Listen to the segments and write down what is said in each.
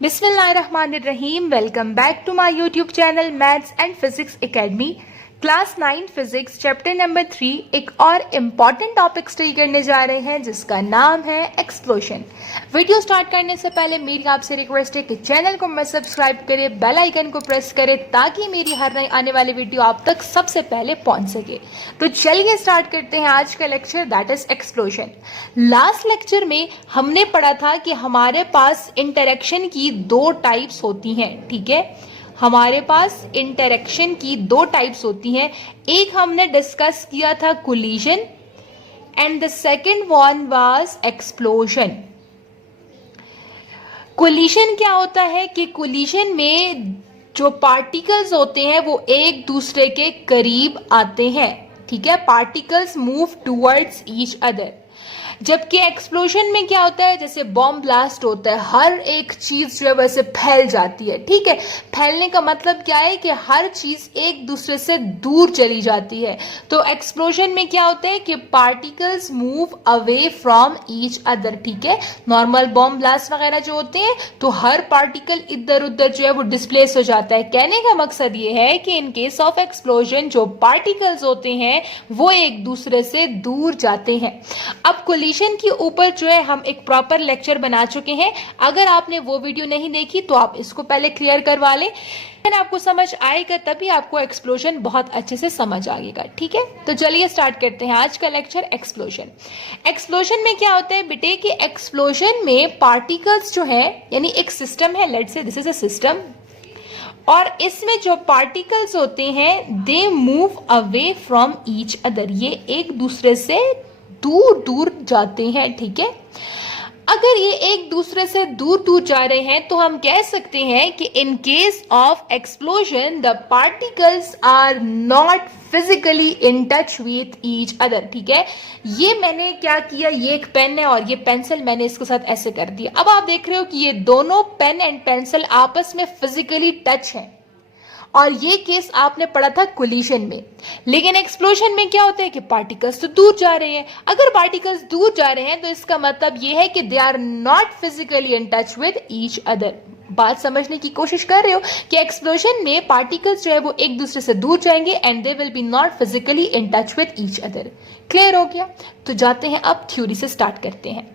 बिस्मिल्लाहिर्रहमानिर्रहीम। Welcome back to my YouTube channel maths and physics academy. Class 9 physics chapter number 3 एक और important topic study करने जा रहे हैं जिसका नाम है एक्सप्लोशन। वीडियो स्टार्ट करने से पहले मेरी आपसे रिक्वेस्ट है कि चैनल को मत सब्सक्राइब करें, बेल आइकन को प्रेस करें ताकि मेरी हर नई आने वाली वीडियो आप तक सबसे पहले पहुंच सके। तो चलिए स्टार्ट करते हैं आज का lecture, that is explosion. Last lecture में हमने पढ़ा था कि हमारे पास इंटरेक्शन की दो टाइप्स होती हैं, ठीक है। हमारे पास इंटरेक्शन की दो टाइप्स होती हैं। एक हमने डिस्कस किया था collision and the second one was explosion. Collision क्या होता है कि कोलिजन में जो पार्टिकल्स होते हैं वो एक दूसरे के करीब आते हैं, ठीक है। Particles move towards each other. जबकि एक्सप्लोजन में क्या होता है, जैसे बॉम्ब ब्लास्ट होता है, हर एक चीज जो है वैसे फैल जाती है, ठीक है। फैलने का मतलब क्या है कि हर चीज एक दूसरे से दूर चली जाती है। तो एक्सप्लोजन में क्या होता है कि particles move away from each other, ठीक है। नॉर्मल बॉम्ब ब्लास्ट वगैरह जो होते हैं तो हर पार्टिकल इधर उधर जो है वो डिस्प्लेस हो जाता है। कहने का मकसद ये है कि इन केस ऑफ एक्सप्लोजन जो पार्टिकल्स होते हैं वो एक दूसरे से दूर जाते हैं। अब कोलिजन के ऊपर जो है हम एक प्रॉपर लेक्चर बना चुके हैं। अगर आपने वो वीडियो नहीं देखी तो आप इसको पहले क्लियर करवा लें, आपको समझ आएगा, तभी आपको एक्सप्लोजन बहुत अच्छे से समझ आएगा, ठीक है। तो चलिए स्टार्ट करते हैं आज का लेक्चर एक्सप्लोजन। एक्सप्लोजन में क्या होता है बेटे कि एक्सप्लोजन में पार्टिकल्स जो है, यानी एक सिस्टम है, let's say this is a system, और इसमें जो पार्टिकल्स होते हैं they move away from each other, ये एक दूसरे से दूर दूर जाते हैं, ठीक है। अगर ये एक दूसरे से दूर दूर जा रहे हैं तो हम कह सकते हैं कि in case of explosion the particles are not physically in touch with each other, ठीक है। ये मैंने क्या किया, ये एक पेन है और ये पेंसिल, मैंने इसके साथ ऐसे कर दिया। अब आप देख रहे हो कि ये दोनों पेन एंड पेंसिल आपस में फिजिकली टच है, और ये केस आपने पढ़ा था कोलिजन में। लेकिन एक्सप्लोजन में क्या होता है कि पार्टिकल्स तो दूर जा रहे हैं। अगर पार्टिकल्स दूर जा रहे हैं तो इसका मतलब ये है कि they are not physically in touch with each other. बात समझने की कोशिश कर रहे हो कि एक्सप्लोजन में पार्टिकल्स जो है वो एक दूसरे से दूर जाएंगे and they will be not physically in touch with each other. Clear हो गया? तो जाते हैं अब थ्योरी से स्टार्ट करते हैं।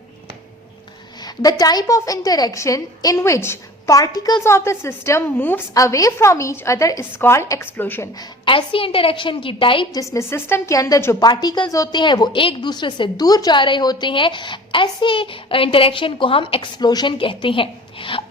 The type of interaction in which particles of the system moves away from each other is called explosion। ऐसी इंटरेक्शन की टाइप जिसमें सिस्टम के अंदर जो पार्टिकल्स होते हैं वो एक दूसरे से दूर जा रहे होते हैं, ऐसे इंटरेक्शन को हम एक्सप्लोजन कहते हैं।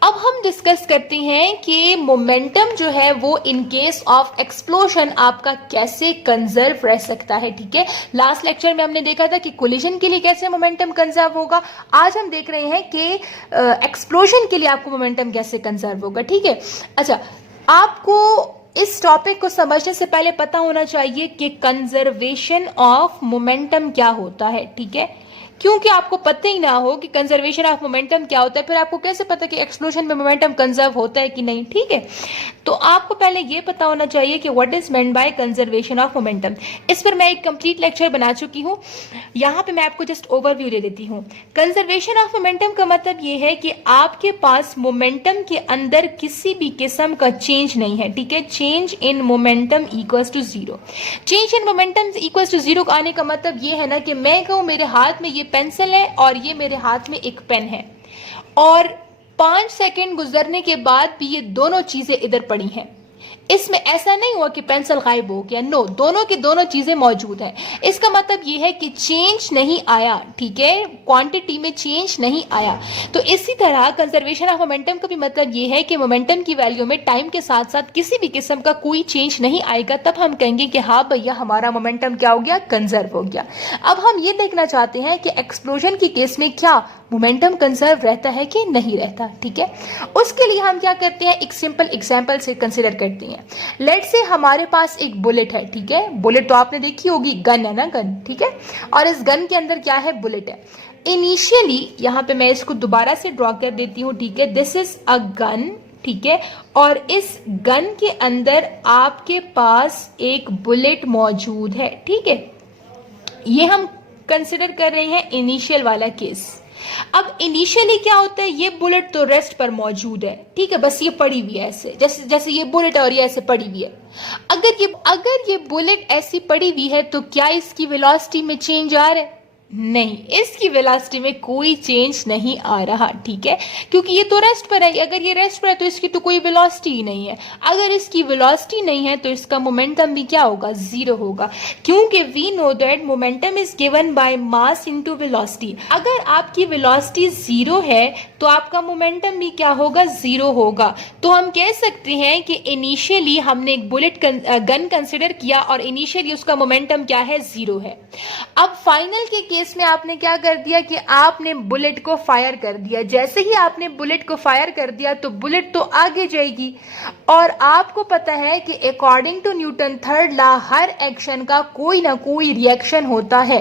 अब हम डिस्कस करते हैं कि मोमेंटम जो है वो इन केस ऑफ एक्सप्लोजन आपका कैसे कंजर्व रह सकता है, ठीक है। लास्ट लेक्चर में हमने देखा था कि कोलिजन के लिए कैसे मोमेंटम कंजर्व होगा। आज हम देख रहे हैं कि एक्सप्लोजन के लिए आपको मोमेंटम कैसे कंजर्व होगा, ठीक है। अच्छा, आपको इस टॉपिक को समझने से पहले पता होना चाहिए कि कंजर्वेशन ऑफ मोमेंटम क्या होता है, ठीक है। क्योंकि आपको पता ही ना हो कि कंजर्वेशन ऑफ मोमेंटम क्या होता है, फिर आपको कैसे पता कि एक्सप्लोजन में मोमेंटम कंजर्व होता है कि नहीं, ठीक है। तो आपको पहले ये पता होना चाहिए कि what is meant by conservation of momentum. इस पर मैं एक कंप्लीट लेक्चर बना चुकी हूँ, यहाँ पे मैं आपको जस्ट ओवरव्यू दे देती हूँ। कंजर्वेशन ऑफ मोमेंटम का मतलब ये है कि आपके पास मोमेंटम के अंदर किसी भी किस्म का चेंज नहीं है, ठीक है। Change in momentum equals to zero. Change in momentum equals to zero आने का मतलब ये है ना कि मैं कहूँ मेरे हाथ में ये पेंसिल है और ये मेरे हाथ में एक पेन है, और 5 सेकंड गुजरने के बाद भी ये दोनों चीजें इधर पड़ी हैं। इसमें ऐसा नहीं हुआ कि पेंसिल गायब हो गया, नो, दोनों की दोनों चीजें मौजूद हैं। इसका मतलब यह है कि चेंज नहीं आया, ठीक है, क्वांटिटी में चेंज नहीं आया। तो इसी तरह कंजर्वेशन ऑफ मोमेंटम का भी मतलब यह है कि मोमेंटम की वैल्यू में टाइम के साथ साथ किसी भी किस्म का कोई चेंज नहीं आएगा, तब हम कहेंगे कि हाँ भैया हमारा मोमेंटम क्या हो गया, कंजर्व हो गया। अब हम ये देखना चाहते हैं कि एक्सप्लोजन की केस में क्या मोमेंटम कंजर्व रहता है कि नहीं रहता, ठीक है। उसके लिए हम क्या करते हैं, एक सिंपल एग्जांपल से कंसीडर करते हैं। लेट्स से हमारे पास एक बुलेट है, ठीक है। बुलेट तो आपने देखी होगी, गन है ना, गन, ठीक है। और इस गन के अंदर क्या है, बुलेट है। इनिशियली यहाँ पे मैं इसको दोबारा से ड्रॉ कर देती हूँ, ठीक है। दिस इज अ गन, ठीक है। और इस गन के अंदर आपके पास एक बुलेट मौजूद है, ठीक है। ये हम कंसिडर कर रहे हैं इनिशियल वाला केस। अब इनिशियली क्या होता है, ये बुलेट तो रेस्ट पर मौजूद है, ठीक है, बस ये पड़ी हुई है ऐसे, जैसे जैसे ये बुलेट और ये ऐसे पड़ी हुई है। अगर ये बुलेट ऐसी पड़ी हुई है तो क्या इसकी वेलोसिटी में चेंज आ रहा है? नहीं, इसकी वेलोसिटी में कोई चेंज नहीं आ रहा, ठीक है, क्योंकि ये तो रेस्ट पर है। अगर ये रेस्ट पर है तो इसकी तो कोई वेलोसिटी ही नहीं है। अगर इसकी वेलोसिटी नहीं है तो इसका मोमेंटम भी क्या होगा, जीरो होगा, क्योंकि we know that momentum is given by mass into velocity. अगर आपकी वेलोसिटी जीरो है तो आपका मोमेंटम भी क्या होगा, जीरो होगा। तो हम कह सकते हैं कि इनिशियली हमने एक बुलेट गन कंसिडर किया और इनिशियली उसका मोमेंटम क्या है, जीरो है। अब फाइनल के केस में आपने क्या कर दिया कि आपने बुलेट को फायर कर दिया। जैसे ही आपने बुलेट को फायर कर दिया तो बुलेट तो आगे जाएगी, और आपको पता है कि according to Newton third law हर एक्शन का कोई ना कोई रिएक्शन होता है।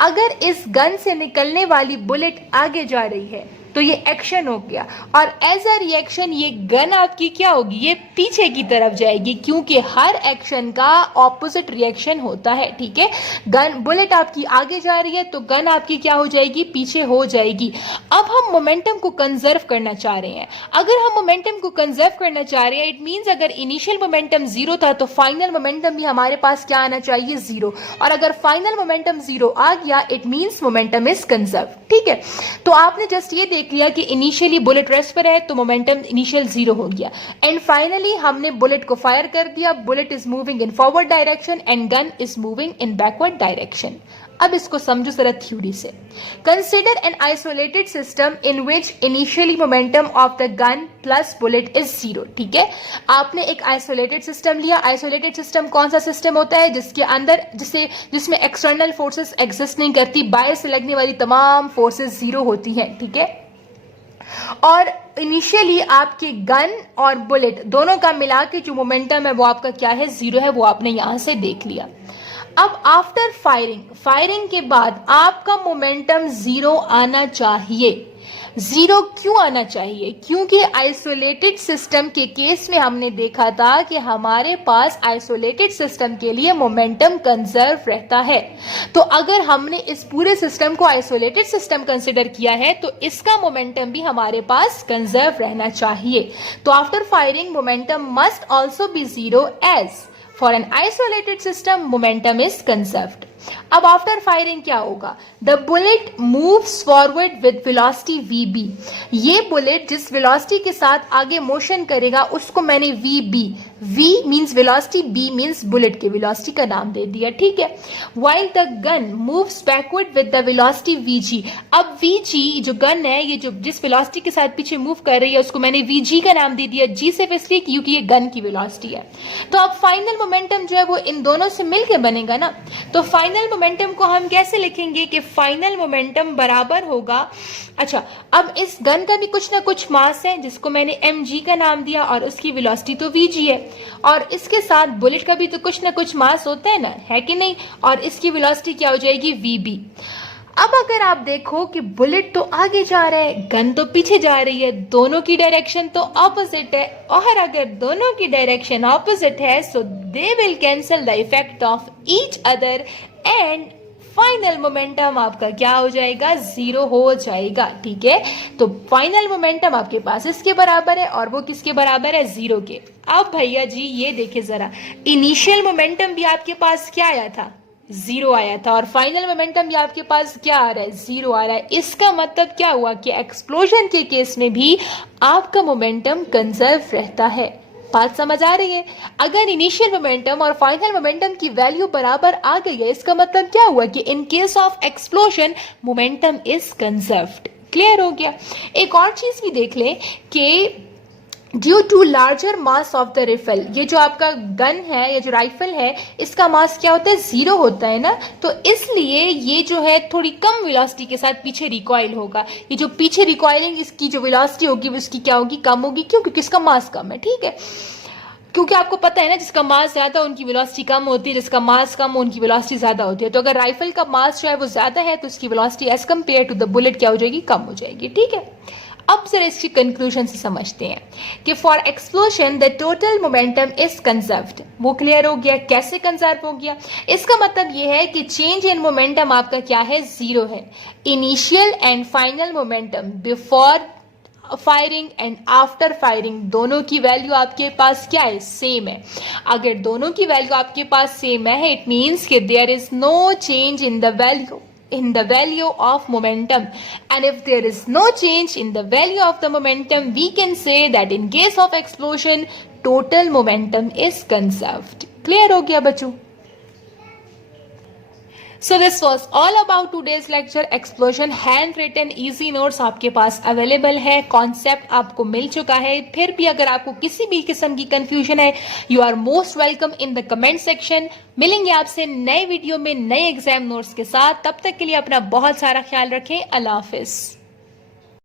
अगर इस गन से निकलने वाली बुलेट आगे जा रही है तो ये एक्शन हो गया, और एज अ रिएक्शन ये गन आपकी क्या होगी, ये पीछे की तरफ जाएगी, क्योंकि हर एक्शन का ऑपोजिट रिएक्शन होता है, ठीक है। गन बुलेट आपकी आगे जा रही है तो गन आपकी क्या हो जाएगी, पीछे हो जाएगी। अब हम मोमेंटम को कंजर्व करना चाह रहे हैं। अगर हम मोमेंटम को कंजर्व करना चाह रहे हैं, इट मींस अगर इनिशियल मोमेंटम जीरो था तो फाइनल मोमेंटम भी हमारे पास क्या आना चाहिए, जीरो। और अगर फाइनल मोमेंटम जीरो आ गया it means momentum is conserve, ठीक है। तो आपने जस्ट ये देख लिया कि इनिशियली बुलेट रेस्ट पर है तो मोमेंटम इनिशियल जीरो हो गया, एंड फाइनली हमने बुलेट को फायर कर दिया। Bullet is moving in forward direction and gun is moving in backward direction. अब इसको समझो जरा थ्योरी से। Consider N isolated system in which initially momentum of the gun plus bullet is zero, ठीक है। आपने एक आइसोलेटेड सिस्टम लिया। आइसोलेटेड सिस्टम कौन सा सिस्टम होता है, जिसके अंदर जिसमें एक्सटर्नल फोर्सेस एग्जिस्ट नहीं करती, बाहर से लगने वाली तमाम फोर्सेस जीरो होती हैं, ठीक है। और इनिशियली आपकी गन और बुलेट दोनों का मिला के जो मोमेंटम है वो आपका क्या है, जीरो है, वो आपने यहां से देख लिया। अब आफ्टर फायरिंग के बाद आपका मोमेंटम जीरो आना चाहिए। जीरो क्यों आना चाहिए, क्योंकि आइसोलेटेड सिस्टम के केस में हमने देखा था कि हमारे पास आइसोलेटेड सिस्टम के लिए मोमेंटम कंजर्व रहता है। तो अगर हमने इस पूरे सिस्टम को आइसोलेटेड सिस्टम कंसिडर किया है तो इसका मोमेंटम भी हमारे पास कंजर्व रहना चाहिए। तो after firing momentum must also be zero as for an isolated system momentum is conserved. अब आफ्टर फायरिंग क्या होगा, the bullet moves forward with velocity vb। ये बुलेट जिस वेलोसिटी के साथ आगे मोशन करेगा उसको मैंने vb, v means velocity, b means bullet के वेलोसिटी का नाम दे दिया, ठीक है। While the gun moves backward with the velocity vg। अब vg जो गन है, ये जो जिस वेलोसिटी के साथ पीछे मूव कर रही है उसको मैंने vg का नाम दे दिया, g सिर्फ इसलिए क्योंकि ये गन की वेलोसिटी है। तो अब फाइनल मोमेंटम जो है वो इन दोनों से मिलकर बनेगा ना। तो फाइनल मोमेंटम को हम कैसे लिखेंगे कि फाइनल मोमेंटम बराबर होगा, अच्छा अब इस गन का भी कुछ ना कुछ मास है जिसको मैंने mg का नाम दिया और उसकी वेलोसिटी तो vg है, और इसके साथ बुलेट का भी तो कुछ ना कुछ मास होता है ना, है कि नहीं, और इसकी वेलोसिटी क्या हो जाएगी, vb। अब अगर आप देखो कि बुलेट तो आगे जा रहा है, गन तो पीछे जा रही है, दोनों की डायरेक्शन तो ऑपोजिट है, और अगर दोनों की डायरेक्शन ऑपोजिट है so they will cancel the effect of each other and final momentum आपका क्या हो जाएगा, जीरो हो जाएगा, ठीक है। तो फाइनल मोमेंटम आपके पास इसके बराबर है और वो किसके बराबर है, जीरो के। अब भैया जी ये देखिए जरा, इनिशियल मोमेंटम भी आपके पास क्या आया था, जीरो आया था, और फाइनल मोमेंटम भी आपके पास क्या आ रहा है, जीरो आ रहा है। इसका मतलब क्या हुआ कि एक्सप्लोजन के केस में भी आपका मोमेंटम कंजर्व रहता है। बात समझ आ रही है। अगर इनिशियल मोमेंटम और फाइनल मोमेंटम की वैल्यू बराबर आ गई है, इसका मतलब क्या हुआ कि in case of explosion momentum is conserved. Clear हो गया। एक और चीज भी देख लें कि due to larger mass of the rifle, ये जो आपका गन है या जो राइफल है इसका मास क्या होता है, जीरो होता है ना, तो इसलिए ये जो है थोड़ी कम वेलोसिटी के साथ पीछे रिकॉइल होगा। ये जो पीछे रिकॉइलिंग इसकी जो वेलोसिटी होगी उसकी क्या होगी, कम होगी। क्यों, क्योंकि इसका मास कम है, ठीक है। क्योंकि आपको पता है ना, जिसका मास ज्यादा उनकी वेलोसिटी कम होती है, जिसका मास कम उनकी वेलोसिटी ज्यादा होती है। तो अगर राइफल का मास जो है वो ज्यादा है तो उसकी velocity as compare to the bullet क्या हो जाएगी, कम हो जाएगी, ठीक है। अब जरा इसकी कंक्लूजन से समझते हैं कि for explosion the total momentum is conserved. वो क्लियर हो गया, कैसे कंजर्व हो गया? इसका मतलब ये है कि चेंज इन मोमेंटम आपका क्या है, जीरो है। Initial and final momentum before firing and after firing दोनों की वैल्यू आपके पास क्या है, सेम है। अगर दोनों की वैल्यू आपके पास सेम है, इट मीन्स कि there is no change in the value of momentum, and if there is no change in the value of the momentum, we can say that in case of explosion total momentum is conserved. Clear हो गया बच्चों? So this was all about today's lecture explosion. Hand written easy notes आपके पास available है, concept आपको मिल चुका है। फिर भी अगर आपको किसी भी किस्म की कंफ्यूजन है, you are most welcome in the comment section. मिलेंगे आपसे नए वीडियो में नए एग्जाम नोट्स के साथ। तब तक के लिए अपना बहुत सारा ख्याल रखें। अल्लाह हाफिज।